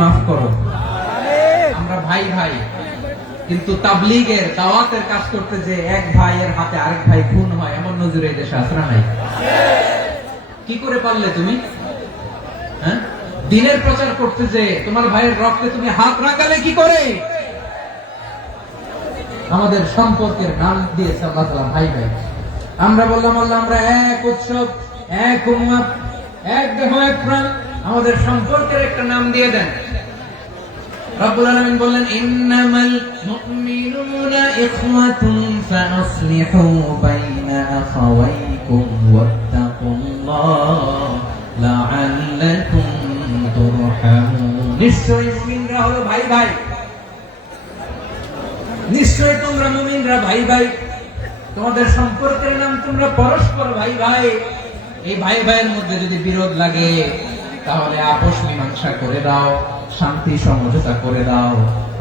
মাফ করো। আমরা ভাই ভাই, কিন্তু তাবলীগের দাওয়াতের কাজ করতে যে এক ভাইয়ের হাতে আরেক ভাই খুন হয়, এমন নজির এই দেশে আছে না নাই? কি করে পারলে তুমি? হ্যাঁ, দিনের প্রচার করতে যে তোমার ভাইয়ের রক্তে তুমি হাত রাখালে কি করে? আমাদের সম্পর্কের নাম দিয়েছে আল্লাহ তাআলা ভাই ভাই। আমরা বললাম আল্লাহ আমরা এক উৎসব, এক উম্মত, এক দেহ, এক প্রাণ, আমাদের সম্পর্কের একটা নাম দিয়ে দেন। রব্বুল আলামিন বললেন ইন্নামাল মুমিনুনা ইখওয়াতুন ফাসলিহু বাইনা আখাওয়াইকুম ওয়াত্তাকুল্লাহ লাআল্লাকুম তুরহামুন। নিশ্চয়ই মুমিনরা হলো ভাই ভাই, নিশ্চয়ই তোমরা মুমিনরা ভাই ভাই, তোমাদের সম্পর্কের নাম তোমরা পরস্পর ভাই ভাই। এই ভাই ভাইয়ের মধ্যে যদি বিরোধ লাগে তাহলে আপোষ মীমাংসা করে দাও, শান্তি সমঝোতা করে দাও।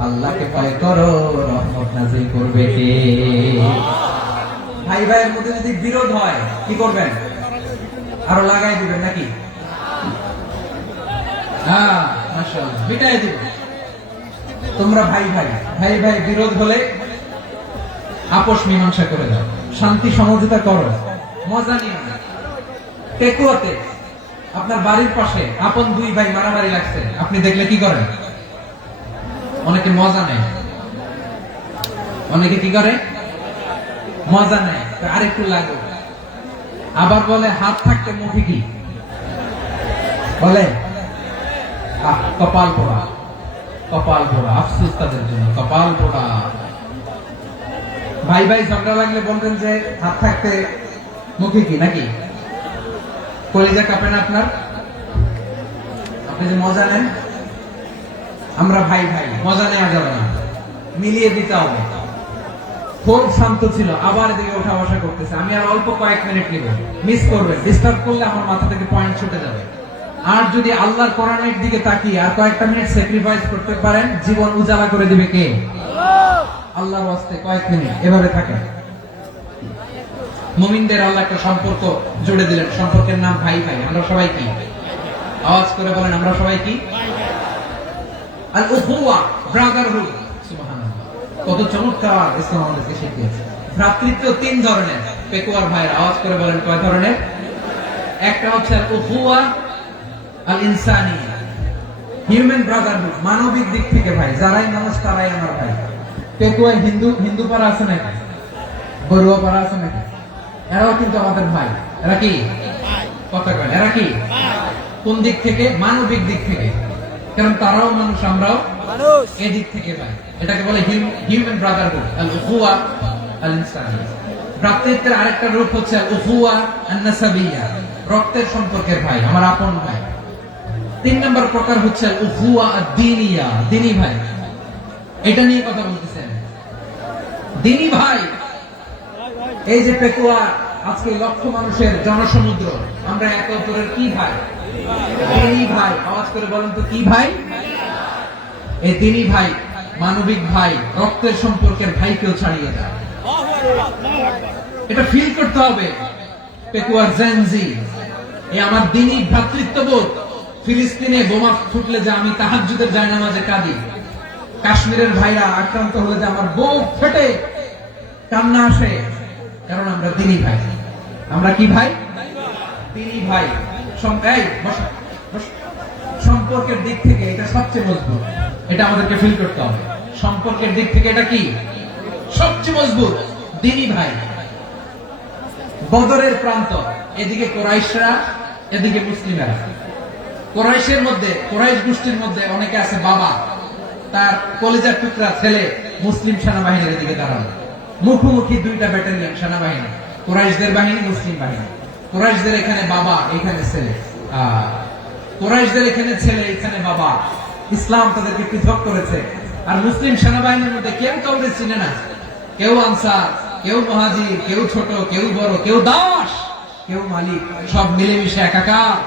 আল্লাহকে ভয় করো, রহমত নাযিল করবে কে? ভাই ভাইয়ের মধ্যে যদি বিরোধ হয় কি করবেন? আরো লাগাই দিবেন নাকি? হ্যাঁ, মাশাআল্লাহ, মিটাই দিবেন। তোমরা ভাই ভাই, ভাই ভাই বিরোধ হলে আপোষ মীমাংসা করে দাও, শান্তি সমঝোতা করো, মজা নিও না। টেকুয়াতে আপনার বাড়ির পাশে আপন দুই ভাই মারামারি লাগছে, আপনি দেখলে কি করেন? অনেকে মজা নেয়। অনেকে কি করে? মজা নেয়, আরেকটু লাগো। আবার বলে হাত থাকতে মুঠি কি বলে? কপাল পোড়া, কপাল পোড়া, আফসোস তাদের জন্য, কপাল পোড়া। ভাই ভাই ঝগড়া লাগলে বলবেন যে হাত থাকতে মুখে কি, নাকি? কলিজা কাঁপে না আপনার? আপনি যে মজা নেন। আমরা ভাই ভাই, মজা নেওয়া যাবে না, মিলিয়ে দিতে হবে। খুব শান্ত ছিল, আবার এদিকে ওঠা বসা করতেছে। আমি আর অল্প কয়েক মিনিট নিব, মিস করবেন। ডিস্টার্ব করলে আমার মাথা থেকে পয়েন্ট ছুটে যাবে। আর যদি আল্লাহর কোরআনের দিকে তাকিয়ে আর কয়েকটা মিনিট স্যাক্রিফাইস করতে পারেন, জীবন উজালা করে দিবে কে? আল্লাহর ওয়াস্তে কয়েক মিনিট এভাবে থাকেন। মুমিনদের আল্লাহ একটা সম্পর্ক জুড়ে দিলেন, সম্পর্কের নাম ভাই ভাই। আমরা সবাই কি? আওয়াজ করে বলেন, আমরা সবাই কি? আল উখুওয়া, ব্রাদারহুড। সুবহানাল্লাহ, কত চমৎকার ইসলাম আমাদেরকে শিখিয়েছে। ভ্রাতৃত্ব তিন ধরনের। পেকুয়ার ভাইরা আওয়াজ করে বলেন, কয় ধরনের? একটা হচ্ছে আল উখুওয়া আল ইনসানিয়া, হিউম্যান ব্রাদারহুড, মানবিক দিক থেকে ভাই। যারাই মানুষ তারাই আমার ভাই। পেকুয়ায় হিন্দু পাড়া আছে নাকি? বড়ুয়া পাড়া আছে নাকি? এরাও কিন্তু আমাদের ভাই। এরা কি কথা কয়? এরা কি? কোন দিক থেকে? মানবিক দিক থেকে। কারণ তারাও মানুষ, আমরাও মানুষ, এদিক থেকে ভাই। এটাকে বলে হিউম্যান ব্রাদারহুড, আল উখুওয়া আল ইনসানিয়া। ভ্রাতৃত্বের আরেকটা রূপ হচ্ছে আল উখুওয়া আন নাসাবিয়্যা, রক্তের সম্পর্কের ভাই, আমার আপন ভাই। তিন নম্বর প্রকার হচ্ছে আল উখুওয়া আদ-দীনিয়া, দ্বীনি ভাই। এটা নিয়ে কথা বলতেছেন, দ্বীনি ভাই। এই যে পেকুয়া, আজকে লক্ষ মানুষের জনসমুদ্র, আমরা একে অপরের কি ভাই? দ্বীনি ভাই। আওয়াজ করে বলেন তো, কি ভাই? এই দ্বীনি ভাই, মানবিক ভাই, রক্তের সম্পর্কের ভাইকেও ছাড়িয়ে যায়। এটা ফিল করতে হবে। পেকুয়ার জেনজি, এই আমার দ্বীনি ভ্রাতৃত্ববোধ। ফিলিস্তিনে বোমা ফুটলে যে আমি তাহাজ্জুদের জায়নামাজে কাঁদি, কাশ্মীরের ভাইরা আক্রান্ত হলে যে আমার বুক ফেটে কান্না আসে, কারণ আমরা দ্বীনি ভাই। আমরা কি ভাই? দ্বীনি ভাই। সম্পর্কের দিক থেকে এটা সবচেয়ে মজবুত। এটা আমাদেরকে ফিল করতে হবে। সম্পর্কের দিক থেকে এটা কি? সবচেয়ে মজবুত, দ্বীনি ভাই। বদরের প্রান্ত, এদিকে কুরাইশরা, এদিকে মুসলিমেরা। কুরাইশের মধ্যে, কুরাইশ গোষ্ঠীর মধ্যে অনেকে আছে বাবা, তার কলিজার টুকরা ছেলে মুসলিম সেনাবাহিনীর দিকে দাঁড়ানো। মুখোমুখি দুইটা ব্যাটালিয়ন সেনাবাহিনী, কুরাইশদের বাহিনী, মুসলিম বাহিনী। কুরাইশদের এখানে বাবা, এখানে ছেলে। কুরাইশদের এখানে ছেলে, এখানে বাবা। ইসলাম তাদেরকে পৃথক করেছে। আর মুসলিম সেনাবাহিনীর মধ্যে কেউ কাউকে চিনে না। কেউ আনসার, কেউ মুহাজির, কেউ ছোট, কেউ বড়, কেউ দাস, কেউ মালিক, সব মিলেমিশে একাকার।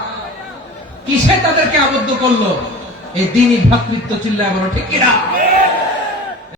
কিসে তাদেরকে আবদ্ধ করলো? এই দ্বীনি ভ্রাতৃত্ব। চিল্লায় বলো ঠিক কিনা?